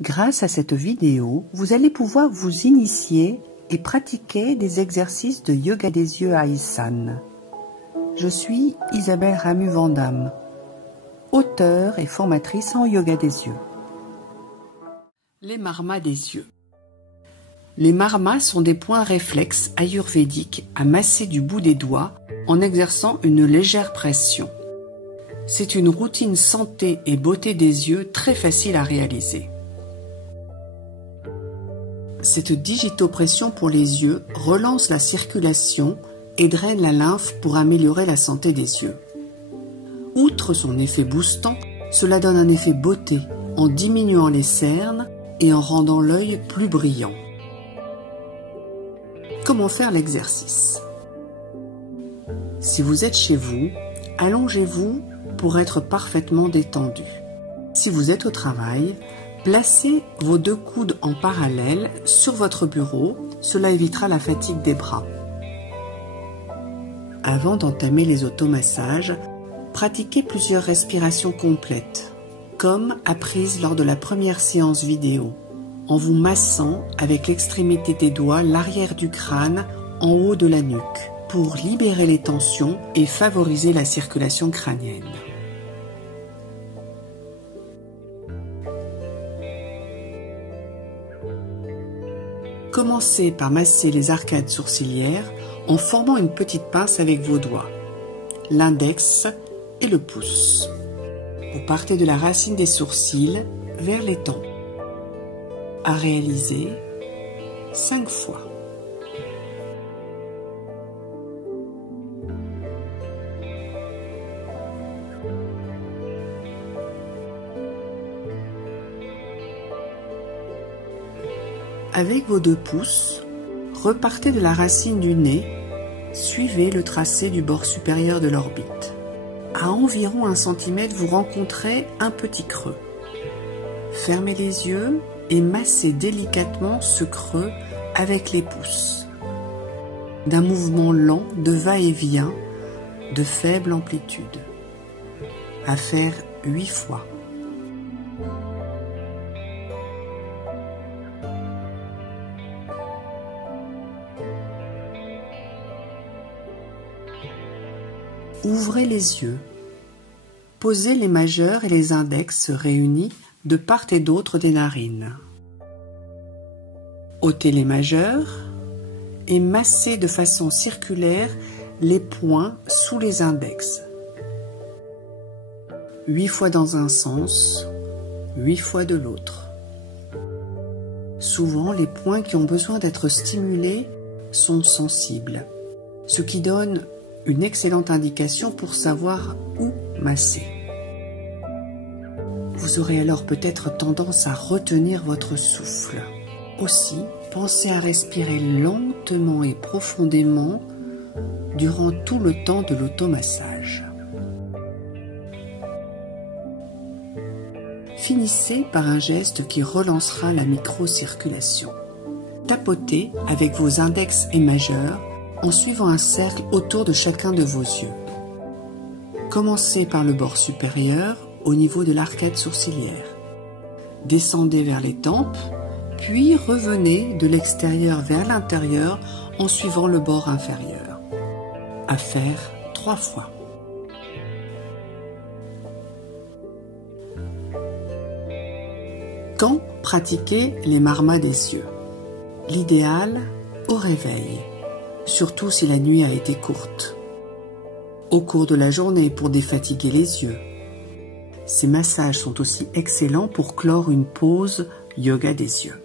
Grâce à cette vidéo, vous allez pouvoir vous initier et pratiquer des exercices de yoga des yeux à Aïsan. Je suis Isabelle Ramu-Vandam, auteure et formatrice en yoga des yeux. Les marmas des yeux. Les marmas sont des points réflexes ayurvédiques à masser du bout des doigts en exerçant une légère pression. C'est une routine santé et beauté des yeux très facile à réaliser. Cette digitopression pour les yeux relance la circulation et draine la lymphe pour améliorer la santé des yeux. Outre son effet boostant, cela donne un effet beauté en diminuant les cernes et en rendant l'œil plus brillant. Comment faire l'exercice? Si vous êtes chez vous, allongez-vous pour être parfaitement détendu. Si vous êtes au travail, placez vos deux coudes en parallèle sur votre bureau, cela évitera la fatigue des bras. Avant d'entamer les automassages, pratiquez plusieurs respirations complètes, comme apprises lors de la première séance vidéo, en vous massant avec l'extrémité des doigts l'arrière du crâne en haut de la nuque, pour libérer les tensions et favoriser la circulation crânienne. Commencez par masser les arcades sourcilières en formant une petite pince avec vos doigts, l'index et le pouce. Vous partez de la racine des sourcils vers les tempes. À réaliser 5 fois. Avec vos deux pouces, repartez de la racine du nez, suivez le tracé du bord supérieur de l'orbite. À environ 1 cm, vous rencontrez un petit creux. Fermez les yeux et massez délicatement ce creux avec les pouces. D'un mouvement lent de va-et-vient, de faible amplitude. À faire 8 fois. Ouvrez les yeux. Posez les majeurs et les index réunis de part et d'autre des narines. Ôtez les majeurs et massez de façon circulaire les points sous les index. 8 fois dans un sens, 8 fois de l'autre. Souvent, les points qui ont besoin d'être stimulés sont sensibles, ce qui donne une excellente indication pour savoir où masser. Vous aurez alors peut-être tendance à retenir votre souffle. Aussi, pensez à respirer lentement et profondément durant tout le temps de l'automassage. Finissez par un geste qui relancera la microcirculation. Tapotez avec vos index et majeurs en suivant un cercle autour de chacun de vos yeux. Commencez par le bord supérieur au niveau de l'arcade sourcilière. Descendez vers les tempes, puis revenez de l'extérieur vers l'intérieur en suivant le bord inférieur. À faire 3 fois. Quand pratiquer les marmas des yeux? L'idéal au réveil, surtout si la nuit a été courte. Au cours de la journée pour défatiguer les yeux. Ces massages sont aussi excellents pour clore une pause yoga des yeux.